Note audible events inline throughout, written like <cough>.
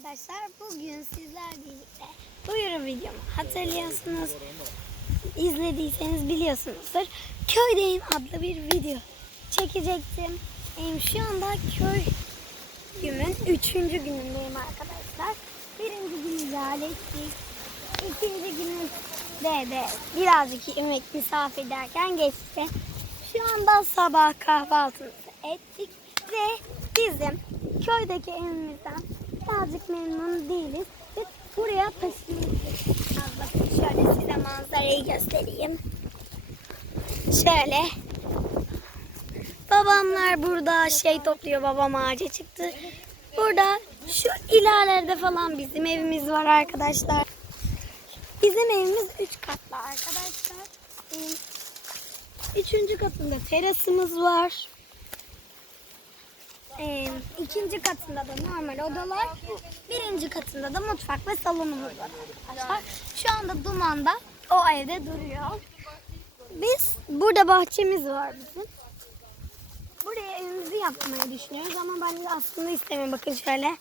arkadaşlar. Bugün sizler birlikte duyuru videomu hatırlıyorsunuz. İzlediyseniz biliyorsunuzdur. Köydeyim adlı bir video çekecektim. Şu anda köyümün üçüncü günündeyim arkadaşlar. Birinci günü hallettik. İkinci günde de birazcık yemek misafir ederken geçti. Şu anda sabah kahvaltımızı ettik ve bizim köydeki evimizden birazcık memnun değiliz. Ve buraya taşınmışız. Az bakın şöyle size manzarayı göstereyim. Şöyle. Babamlar burada şey topluyor. Babam ağaca çıktı. Burada şu ilerlerde falan bizim evimiz var arkadaşlar. Bizim evimiz üç katlı arkadaşlar. Ee, Üçüncü katında terasımız var. Ee, ikinci katında da normal odalar. Birinci katında da mutfak ve salonumuz var. Şu anda dumanda o evde duruyor. Biz burada bahçemiz var bizim. Buraya evimizi yapmayı düşünüyoruz ama ben aslında istemiyorum. Bakın şöyle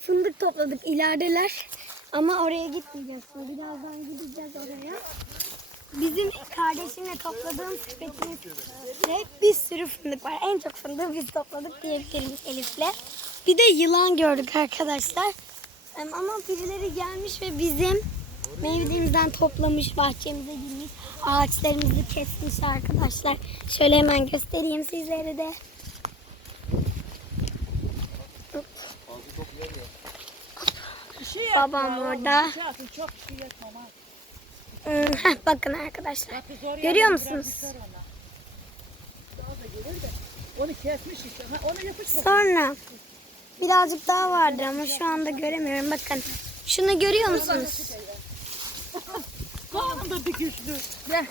fındık topladık ilerideler. Ama oraya gitmeyeceğiz. Birazdan gideceğiz oraya. Bizim kardeşimle topladığım sepetimizde bir sürü fındık var. En çok fındığı biz topladık diyebiliriz Elif'le. Bir de yılan gördük arkadaşlar. Ama birileri gelmiş ve bizim meyvelerimizden toplamış, bahçemize girmiş, ağaçlarımızı kesmiş arkadaşlar. Şöyle hemen göstereyim sizlere de. Babam orada. Çok şey yapmam ha. Hmm, heh, bakın arkadaşlar. Görüyor musunuz? Onu kesmiş işte. Ha, onu yapış bak. Sonra birazcık daha vardır ama şu anda göremiyorum. Bakın şunu görüyor musunuz? Kanında <laughs> bir güçlü. Gel.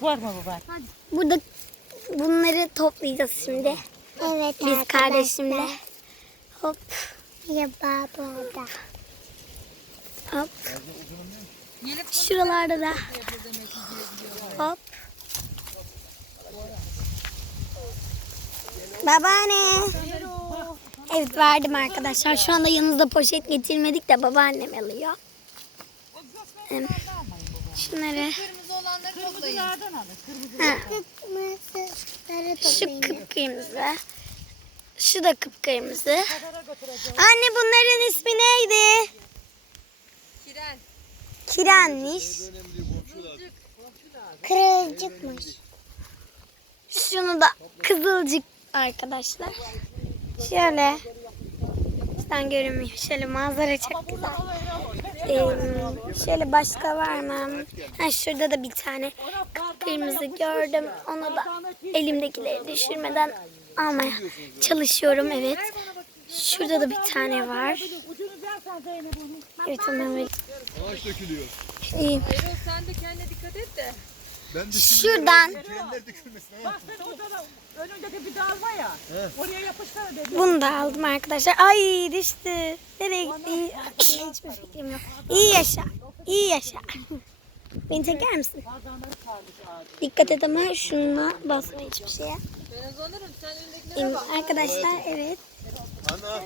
Var mı baba? Burada bunları toplayacağız şimdi. Evet Biz kardeşimle. Hop Merhaba burada. hop. Şuralarda da. Hop. Babaanne. Evet verdim arkadaşlar. Şu anda yanımızda poşet getirmedik de babaannem alıyor. Şunları. Kırmızılardan alır. Şu kıpkırmızı. Şu da kıpkırmızı. Anne bunların ismi neydi? Kiren. Kirenmiş. Kırılcıkmış. Şunu da kızılcık arkadaşlar. Şöyle. Sen görünmüyor. Şöyle manzara çok güzel. Ee, şöyle başka var mı? Ha, şurada da bir tane kırmızı gördüm. Onu da elimdekileri düşürmeden almaya çalışıyorum. Evet. Şurada da bir tane var. Evet ver- Ağaç dökülüyor. İyi. sen de kendine dikkat et de. Ben de Şuradan Dikenler dökülmesin ama. Bak sen orada da önündeki bir dal var ya. Oraya yapışsana dedi. bunu da aldım arkadaşlar. Ay düştü. Nereye gitti? Hiçbir fikrim yok. İyi yaşa. İyi yaşa. Beni çeker misin? Dikkat et ama şuna basma hiçbir şeye. Ben uzanırım sen önündekilere Em, Arkadaşlar evet. Ana.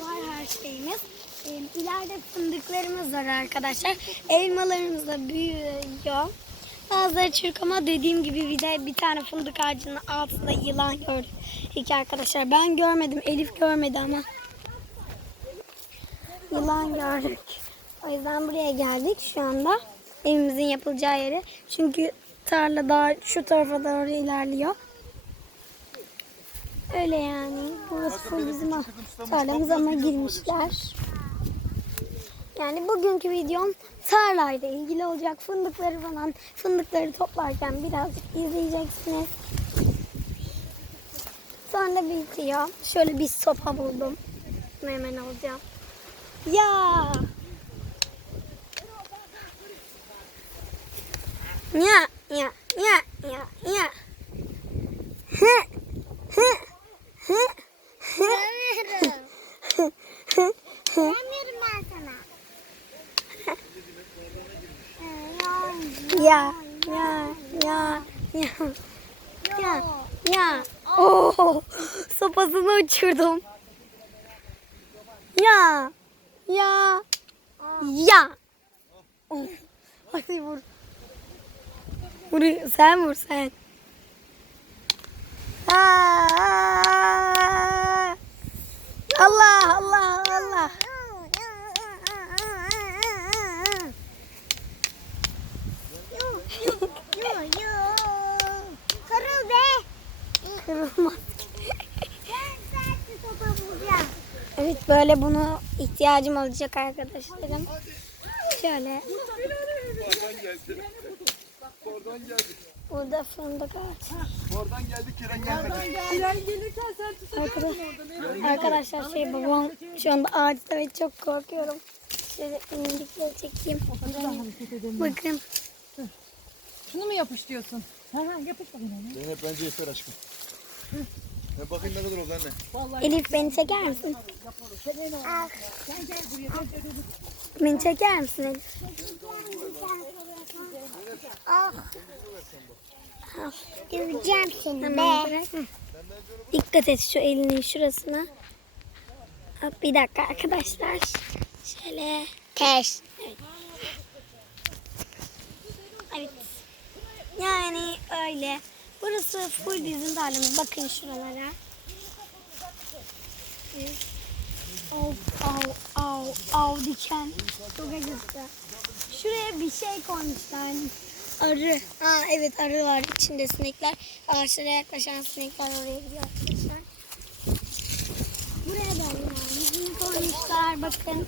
Var her şeyimiz. Em, İleride fındıklarımız var arkadaşlar. Elmalarımız da büyüyor. Bazıları çürük ama dediğim gibi bir de bir tane fındık ağacının altında yılan gördük. İki arkadaşlar ben görmedim. Elif görmedi ama. Yılan gördük. O yüzden buraya geldik şu anda. Evimizin yapılacağı yere. Çünkü tarla daha şu tarafa doğru ilerliyor. Öyle yani. Burası bizim tarlamız ama girmişler. Yani bugünkü videom tarlayla ilgili olacak. Fındıkları falan, fındıkları toplarken birazcık izleyeceksiniz. Sonra bitiyor. Şöyle bir sopa buldum. Hemen alacağım. Ya. Ya, ya, ya, ya, ya. Hı, hı, hı, hı. Vermiyorum ben sana. Ya, ya, ya, ya, ya, ya. Oo, sopasını uçurdum. Ya. Ya. Ya. Oh. Hadi vur. Vur sen vur sen. Allah Allah Allah. Kırıl be. Kırılmaz. Evet böyle bunu ihtiyacım olacak arkadaşlarım. Şöyle Oradan geldi. Oradan geldik. burada fındık ağacı. Oradan geldik Kiren gelmedi. Tren gelirken sen Arkadaş, oradan. arkadaşlar şey babam şu anda ağaçta ve çok korkuyorum. Şöyle indikleri çekeyim. Bakın Şunu mu yapıştırıyorsun? Ha ha yapış bakayım onu. Zeynep bence yeter aşkım. Ben bakayım ne kadar oldu anne. Elif beni çeker misin? Sen gel buraya. Ben ödedim. Beni çeker misin Elif? Ah. Döveceğim seni be. Dikkat et şu elinin şurasına. Hop, bir dakika arkadaşlar. Şöyle. Ters. Evet. Yani öyle. Burası full bizim tarlamız. Bakın şuralara. Av, av, av, av diken. Çok acısı. Şuraya bir şey koymuşlar. Arı. Aa evet arı var içinde sinekler. Ağaçlara yaklaşan sinekler oraya gidiyor arkadaşlar. Buraya da. Yüzünü koymuşlar bakın.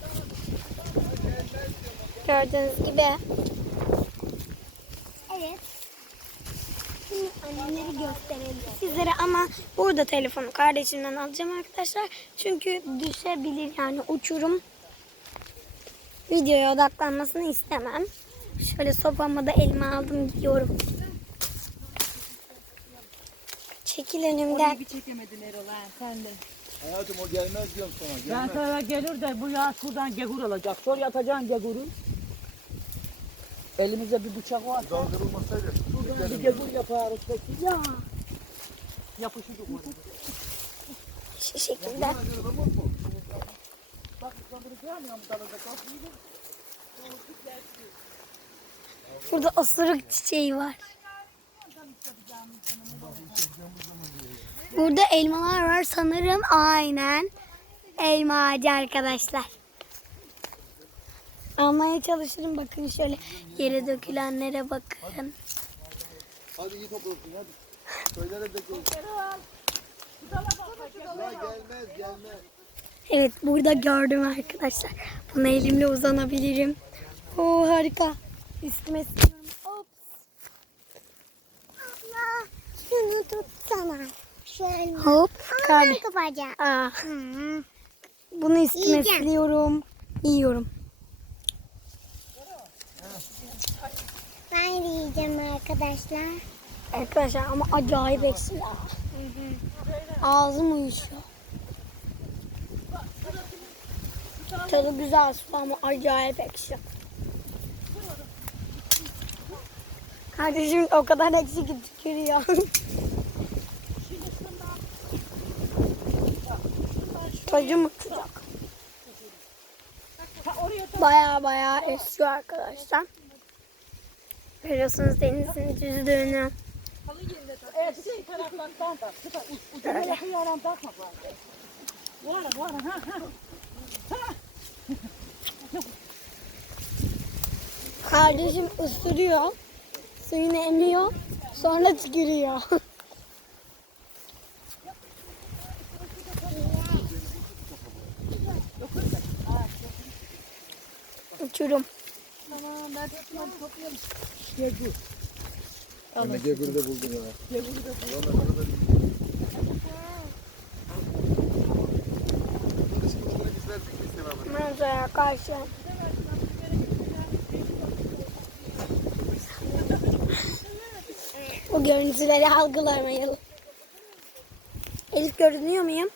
Gördüğünüz gibi. Evet. Şimdi annemleri gösterelim sizlere ama burada telefonu kardeşimden alacağım arkadaşlar. Çünkü düşebilir yani uçurum. Videoya odaklanmasını istemem. Şöyle sopamı da elime aldım gidiyorum. Çekil önümden. Orayı bir çekemedin Erol ha sen de. Hayatım o gelmez diyorum sana. Ben Gelmez. sana gelir de bu yağ şuradan gegur alacak. Şuraya atacaksın geguru. Elimizde bir bıçak var. Kaldırılmasaydı. Bir gegur yaparız peki. Ya. Yapışıcı olur. Şu şekilde. Bak görmüyor musun dalada? Bak, Burada osuruk çiçeği var. Burada elmalar var sanırım. Aynen. Elma ağacı arkadaşlar. Almaya çalışırım. Bakın şöyle yere dökülenlere bakın. Hadi iyi toplasın hadi. Söylere de gel. Ya gelmez gelmez. Evet burada gördüm arkadaşlar. Buna elimle uzanabilirim. Oo harika. Üstüme siliyorum. Ops. Abla şunu tutsana. Şöyle. Hop. Ama ben kapacağım. Aa, Hı. bunu üstüme Yiyeceğim. siliyorum. Yiyorum. Ben yiyeceğim arkadaşlar. Arkadaşlar ama acayip ekşi ya. Ağzım uyuşuyor. Tadı güzel su ama acayip ekşi. Kardeşim o kadar ekşi ki tükürüyor. <laughs> Tacım uçacak. Baya baya esiyor arkadaşlar. Görüyorsunuz denizin düzlüğünü. Evet, şey taraftan tam tak. Süper. Ucuna yakın yaran takma bari. Vara vara ha ha. Kardeşim ısırıyor. Suyunu emiyor. Sonra tükürüyor. <laughs> Uçurum. Tamam ben tutmadım toplayalım. Anne Gegur'u da buldum ya. Manzara karşı. O görüntüleri algılamayalım. Elif görünüyor muyum?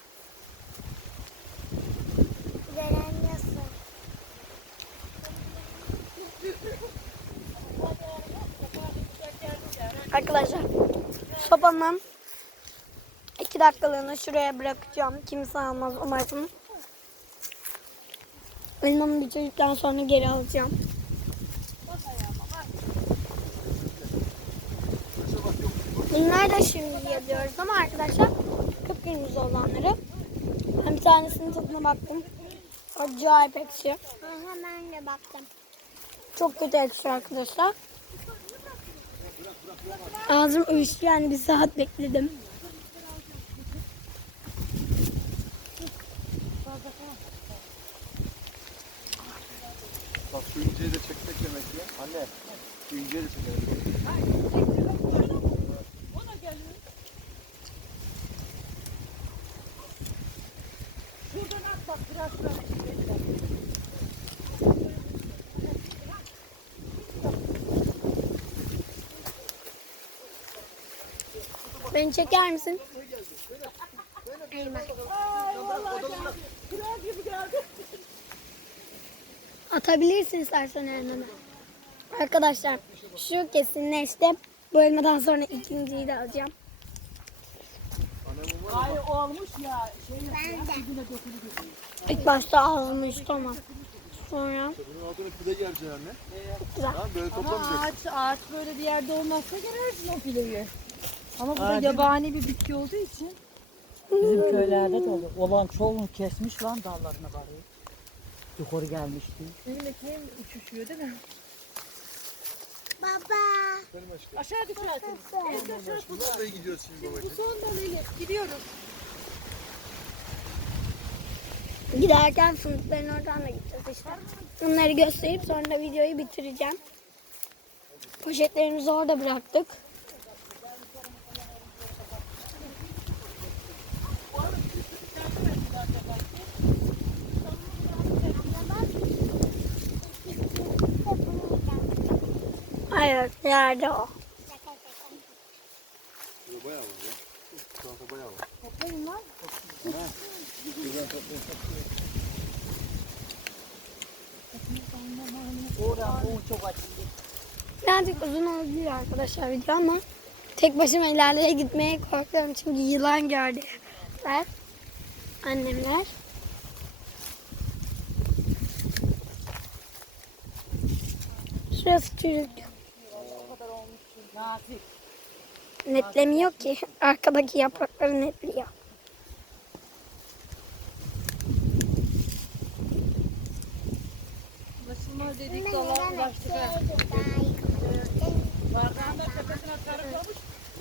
Arkadaşlar sopamı iki dakikalığına şuraya bırakacağım. Kimse almaz umarım. Elmamı bitirdikten sonra geri alacağım. Bunları da şimdi yapıyoruz ama arkadaşlar kıpkırmızı olanları. Ben bir tanesinin tadına baktım. Acayip ekşi. Aha ben de baktım. Çok kötü ekşi arkadaşlar. Ağzım uyuştu yani bir saat bekledim. Bak şu inceyi de çekmek demek ya. Anne. Şu inceyi de çekelim. Beni çeker misin? Geldi. Atabilirsin istersen elmeme. Arkadaşlar şu kesinleşti. Bu elmadan sonra ikinciyi de alacağım. Ay olmuş ya. Şey Ben de. İlk başta uyuştu ama. Sonra Bunun altına pide geleceksin anne. güzel. Tamam böyle Ama ağaç, ağaç böyle bir yerde olmazsa girersin o fileyi. Ama bu da yabani bir bitki olduğu için. Bizim köylerde de olur. Olan çoğunu kesmiş lan dallarına varıyor. Yukarı gelmişti. Benim ekmeğim uçuşuyor değil mi? Baba. Aşağı aşkım. Nereye gidiyoruz şimdi babacığım? Gidiyoruz. Giderken fındıkların oradan da gideceğiz işte. Bunları gösterip sonra videoyu bitireceğim. Poşetlerimizi orada bıraktık. Hayır, yerde o. Ya. Çanta bayağı var. Birazcık uzun olabilir arkadaşlar video ama tek başıma ilerleye gitmeye korkuyorum çünkü yılan gördüler. Annemler. Şurası çürük. Nazik. Netlemiyor ki. <laughs> Arkadaki yaprakları netliyor. Ulaşılmaz dedik dala ulaştık. Bardağında tepesine sarıklamış.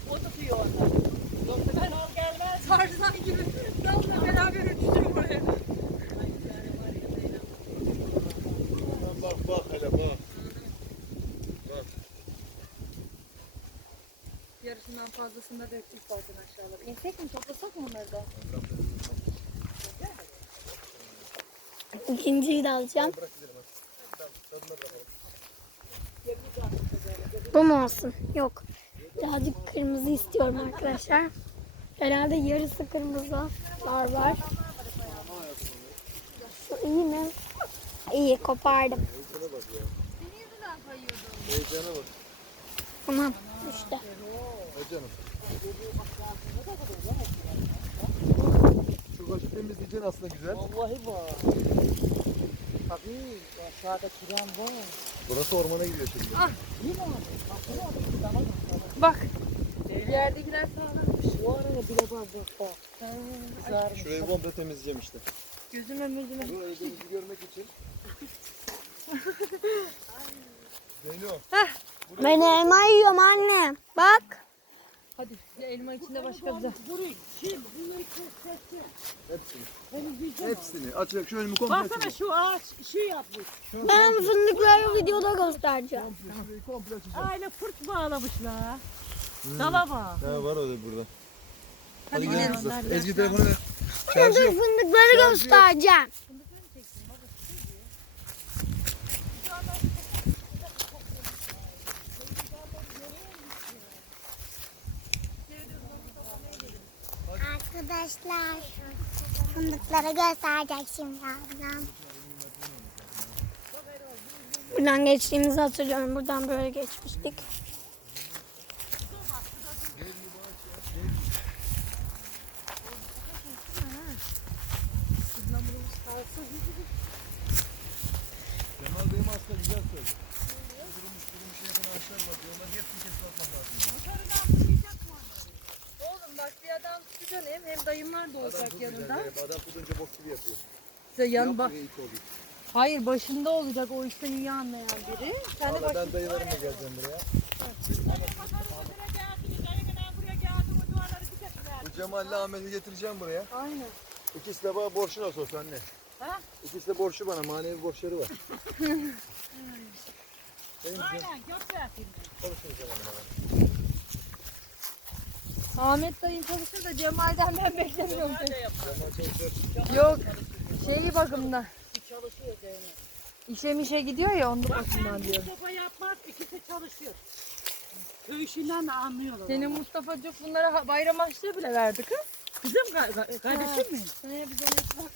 O tutuyor orada. Yoksa ben al gelmez. Tarzan gibi dalla beraber uçuşuyor buraya. Bak bak hele bak. Yarısından fazlasını da döktük zaten aşağılara. İnsek mi toplasak mı onları da? İkinciyi de alacağım. Bu mu olsun? Yok. Birazcık kırmızı istiyorum arkadaşlar. Herhalde yarısı kırmızı var var. Şu iyi mi? İyi kopardım. Heyecana bak. Tamam işte. He canım. Şu başı temizleyeceksin aslında güzel. Vallahi var. Tabii aşağıda kiren var. Burası ormana gidiyor şimdi. Değil mi abi? Bak. Yerdekiler sağlammış. Bu arada bile var bak bak. Kızarmış. Şurayı komple temizleyeceğim işte. Gözüme müzüme. Bu evimizi görmek için. <laughs> Zeyno. Ben elma yiyorum anne. Bak. Hadi ya elma içinde başka bir şey. Burayı şimdi bunları keseceksin. Hepsini. Temizleyeceğim. Hepsini. Açacak şu önümü komple Baksana şu ağaç şey yapmış. Ben fındıkları videoda göstereceğim. Komple şurayı komple açacağım. Aile fırt bağlamışlar. Dala bak. He var öyle burada. Hadi, Hadi gidelim kızlar. Ezgi telefonu ver. Yok. fındıkları göstereceğim. arkadaşlar. Fındıkları gösterecek şimdi ablam. Buradan geçtiğimizi hatırlıyorum. Buradan böyle geçmiştik. Kemal Bey'im aslında güzel söyledi. Hepsini kesip atmak lazım. Yukarıdan bir şey Oradan tutacaksın hem, hem dayımlar da olacak yanında. Adam tutunca bok gibi yapıyor. İşte yan bak. Hayır başında olacak o işten iyi anlayan biri. Sen de Valla baş... ben dayılarımla geleceğim buraya. Bu Cemal'le Ahmet'i getireceğim buraya. Aynen. İkisi de bana borçlu nasıl olsa anne. Ha? İkisi de borçlu bana. Manevi borçları var. <laughs> Aynen gök versin. Konuşun Cemal'le. Ahmet dayın çalışır da Cemal'den ben beklemiyorum. Yok şeyi bakımda. Çalışıyor Zeynep. İşe mişe gidiyor ya onun bakımdan diyorum. Mustafa yapmaz ikisi çalışıyor. Köy işinden de anlıyorlar. Senin Mustafa'cık bunlara ha- bayram harçlığı bile verdi kız. Kızım ka- ka- kardeşim mi? Seneye biz onu yapmak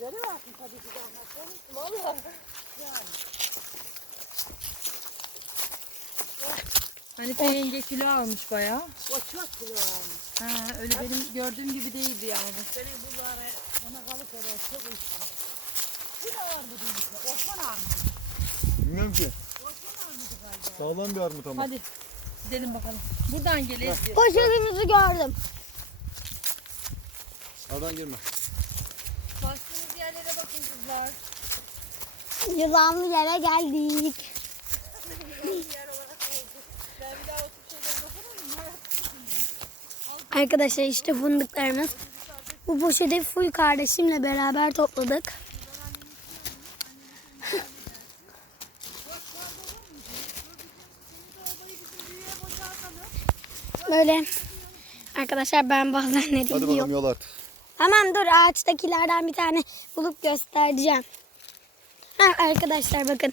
Yeri versin tabii ki anlatsanız. Valla. Hani yenge kilo almış bayağı. O çok kilo almış. Ha, öyle benim gördüğüm gibi değildi yani. Senin bunları ona kalıp öyle çok uçtu. Bu da var mı demişler? Osman mı? Bilmiyorum ki. Sağlam bir armut ama. Hadi gidelim bakalım. Buradan gel Ezgi. Poşetinizi gördüm. Aradan girme. Bastığınız yerlere bakın kızlar. Yılanlı yere geldik. <laughs> Arkadaşlar işte fındıklarımız. Bu poşeti full kardeşimle beraber topladık. Böyle arkadaşlar ben bazen ne Hadi bakalım yol artık. Hemen dur ağaçtakilerden bir tane bulup göstereceğim. Ha, arkadaşlar bakın.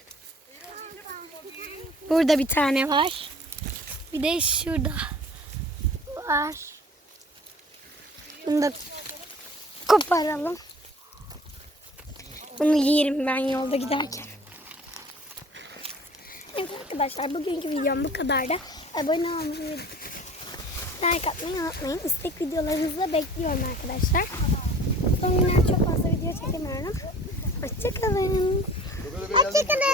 Burada bir tane var. Bir de şurada var. Bunu da koparalım. Bunu yerim ben yolda giderken. Evet arkadaşlar bugünkü videom bu kadardı. Abone olmayı, like atmayı unutmayın. İstek videolarınızı da bekliyorum arkadaşlar. Son günler çok fazla video çekemiyorum. Hoşçakalın. Hoşçakalın.